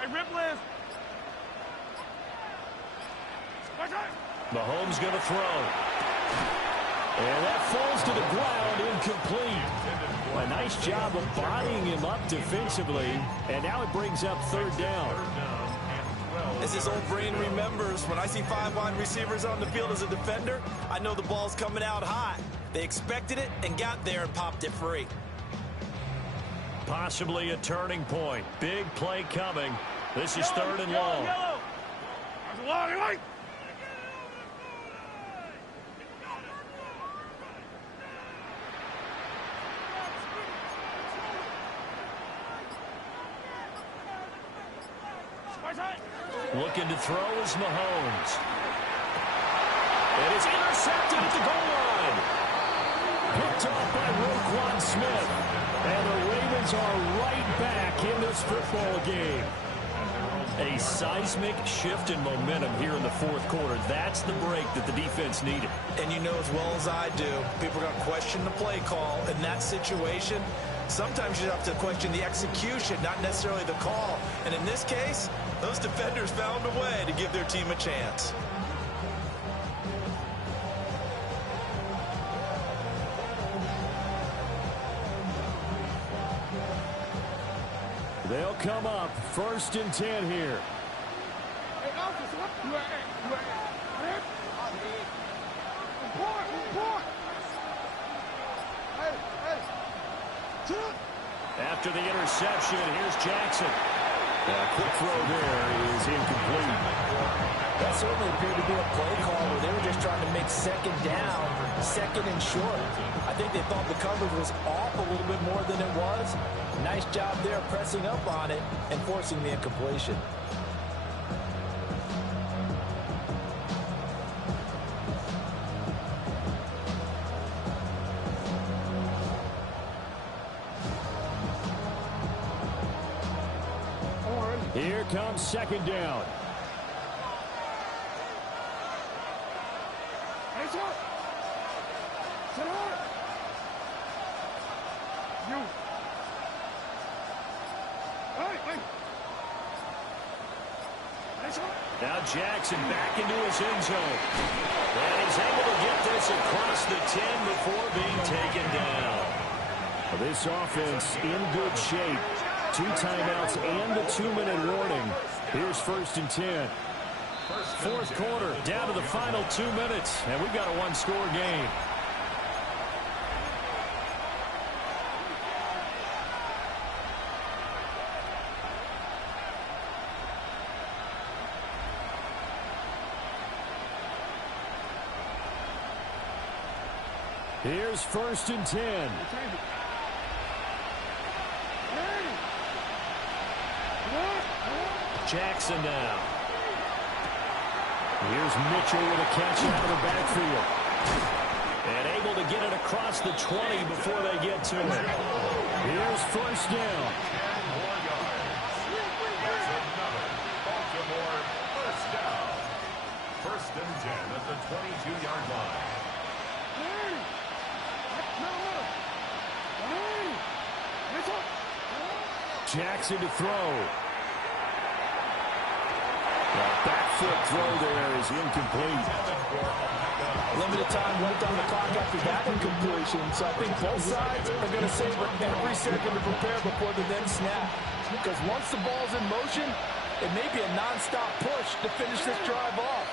Hey, rip list. Mahomes going to throw. And that falls to the ground, incomplete. A nice job of bodying him up defensively, and now it brings up 3rd down. As his old brain remembers, when I see 5 wide receivers on the field as a defender, I know the ball's coming out high. They expected it and got there and popped it free. Possibly a turning point. Big play coming. This is 3rd and long. Looking to throw is Mahomes. It is intercepted at the goal line. Picked off by Roquan Smith. And the Ravens are right back in this football game. A seismic shift in momentum here in the 4th quarter. That's the break that the defense needed. And you know as well as I do, people are going to question the play call in that situation. Sometimes you have to question the execution, not necessarily the call. And in this case, those defenders found a way to give their team a chance. They'll come up 1st and 10 here. After the interception, here's Jackson. A quick throw there is incomplete. That certainly appeared to be a play call where they were just trying to make 2nd down, 2nd and short. I think they thought the coverage was off a little bit more than it was. Nice job there pressing up on it and forcing the incompletion. Here comes 2nd down. Now Jackson back into his end zone. And he's able to get this across the 10 before being taken down. This offense in good shape. 2 timeouts and the 2-minute warning. Here's 1st and 10. 4th quarter, down to the final 2 minutes, and we've got a 1-score game. Here's 1st and 10. Jackson now. Here's Mitchell with a catch out of the backfield. And able to get it across the 20 before they get to it. Here's 1st down. Baltimore 1st down. 1st and 10 at the 22-yard line. Jackson to throw. Back foot throw there is incomplete. Limited time left on the clock after that incompletion, so I think both sides are going to savor every second to prepare before the next snap. Because once the ball's in motion, it may be a non-stop push to finish this drive off.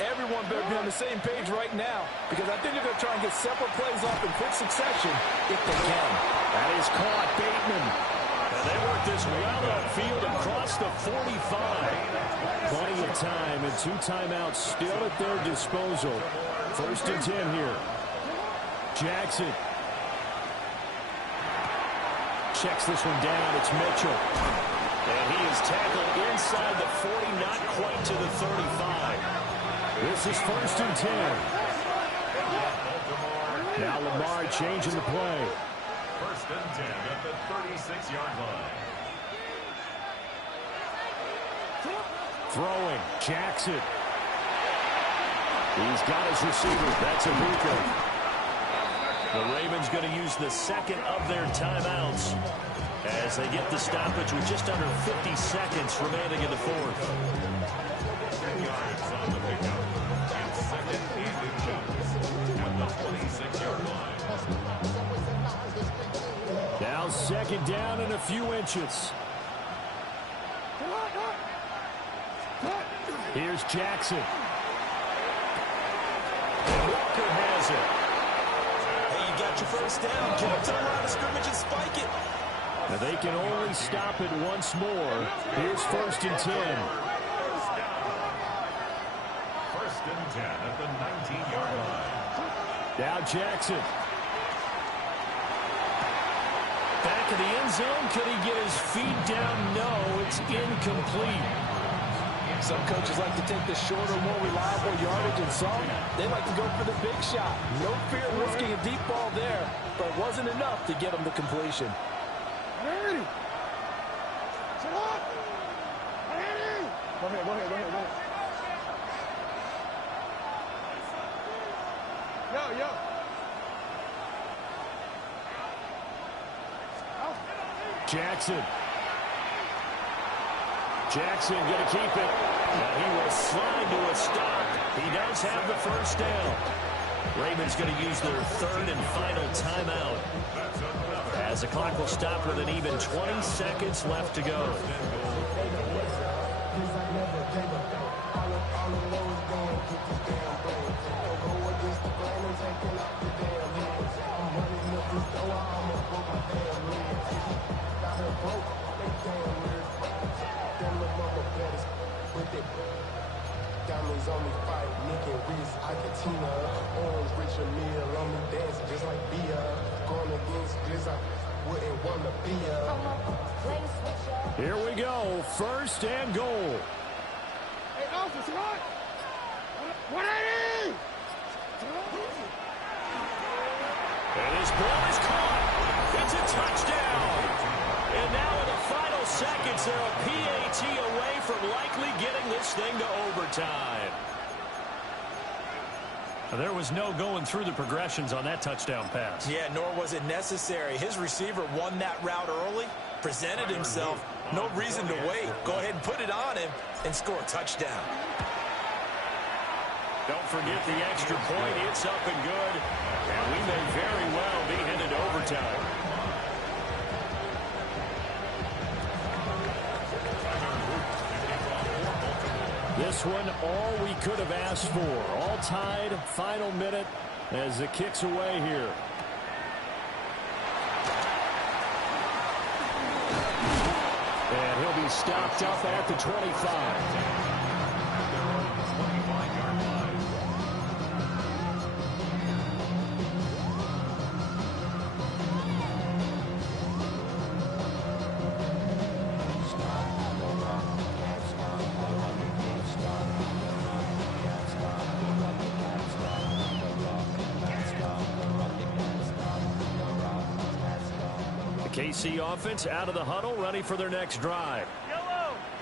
Everyone better be on the same page right now, because I think they're going to try and get several plays off in quick succession if they can. That is caught. Bateman. And they work this well upfield across the 45. Plenty of time and 2 timeouts still at their disposal. 1st and 10 here. Jackson. Checks this one down. It's Mitchell. And he is tackled inside the 40, not quite to the 35. This is 1st and 10. Now Lamar changing the play. 1st and 10 at the 36-yard line. Throwing, Jackson. He's got his receiver. That's Abuka. The Ravens going to use the second of their timeouts as they get the stoppage with just under 50 seconds remaining in the fourth. Now second down and a few inches. Here's Jackson. And Walker has it. Hey, you got your first down. Get up to the line of scrimmage and spike it. Now they can only stop it once more. Here's 1st and 10. First and 10 at the 19-yard line. Now Jackson. Back in the end zone. Could he get his feet down? No, it's incomplete. Some coaches like to take the shorter, more reliable yardage, and some, they like to go for the big shot. No fear of risking a deep ball there, but it wasn't enough to get him the completion. Ready. Sit up. Ready. Go ahead. Yo. Jackson going to keep it. And he will slide to a stop. He does have the first down. Ravens going to use their third and final timeout as the clock will stop with an even 20 seconds left to go. Diamonds on me fight, Nick and Reese, Argentina, orange Richard Mill on me dancing just like Bia. Going against this, I wouldn't want to be Here we go, 1st and goal. Hey, officer, what? 180! And his ball is caught. It's a touchdown. And now in the final seconds, they're a PAT away from likely getting this thing to overtime. There was no going through the progressions on that touchdown pass. Yeah, nor was it necessary. His receiver won that route early, presented himself. No reason to wait. Go ahead and put it on him and score a touchdown. Don't forget the extra point. It's up and good. And we may very well be headed to overtime. This one, all we could have asked for. All tied, final minute as the kick's away here. And he'll be stopped up at the 25. KC offense out of the huddle, ready for their next drive.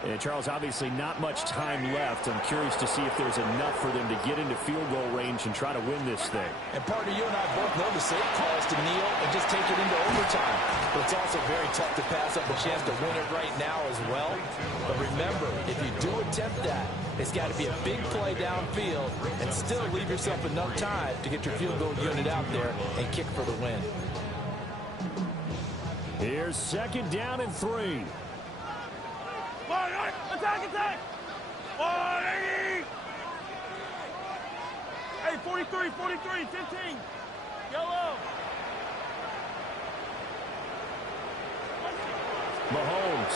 And Charles, obviously not much time left. I'm curious to see if there's enough for them to get into field goal range and try to win this thing. And partner, you and I both know the safe call is to kneel and just take it into overtime. But it's also very tough to pass up a chance to win it right now as well. But remember, if you do attempt that, it's got to be a big play downfield and still leave yourself enough time to get your field goal unit out there and kick for the win. Here's 2nd down and 3. Attack! 180! Hey, 43, 15. Yellow. Mahomes.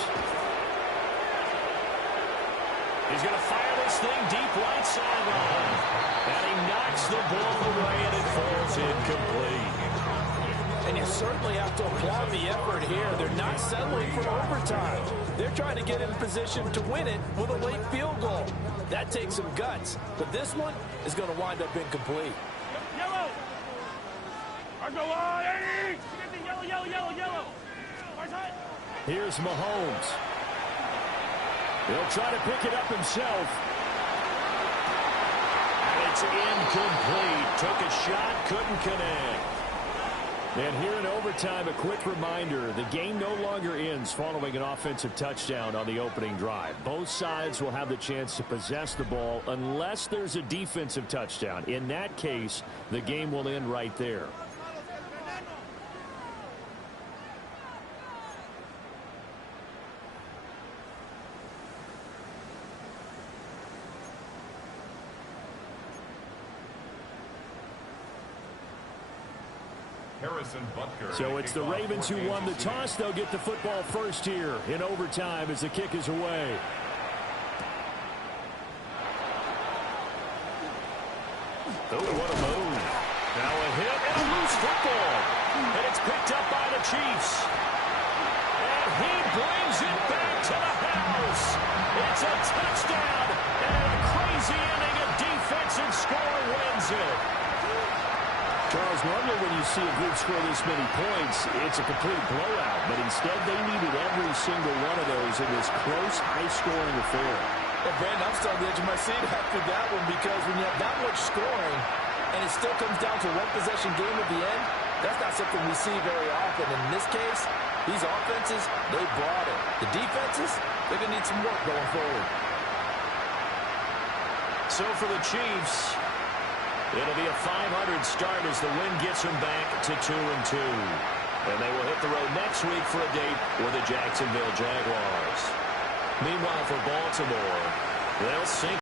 He's going to fire this thing deep right sideline. And he knocks the ball away, and it falls incomplete. And you certainly have to applaud the effort here. They're not settling for overtime. They're trying to get in position to win it with a late field goal. That takes some guts. But this one is going to wind up incomplete. Yellow. I go 180. 50, yellow. Here's Mahomes. He'll try to pick it up himself. And it's incomplete. Took a shot, couldn't connect. And here in overtime, a quick reminder, the game no longer ends following an offensive touchdown on the opening drive. Both sides will have the chance to possess the ball unless there's a defensive touchdown. In that case, the game will end right there. So it's the Ravens who won the toss. They'll get the football first here in overtime as the kick is away. Oh, what a move. Now a hit and a loose football. And it's picked up by the Chiefs. And he brings it back to the house. It's a touchdown. And a crazy inning, a defensive score wins it. Charles, normally when you see a group score this many points, it's a complete blowout. But instead, they needed every single one of those in this close, high-scoring affair. Well, Brandon, I'm still on the edge of my seat after that one because when you have that much scoring and it still comes down to one possession game at the end, that's not something we see very often. In this case, these offenses, they brought it. The defenses, they're going to need some work going forward. So for the Chiefs, it'll be a 500 start as the win gets them back to 2-2. And they will hit the road next week for a date with the Jacksonville Jaguars. Meanwhile, for Baltimore, they'll sink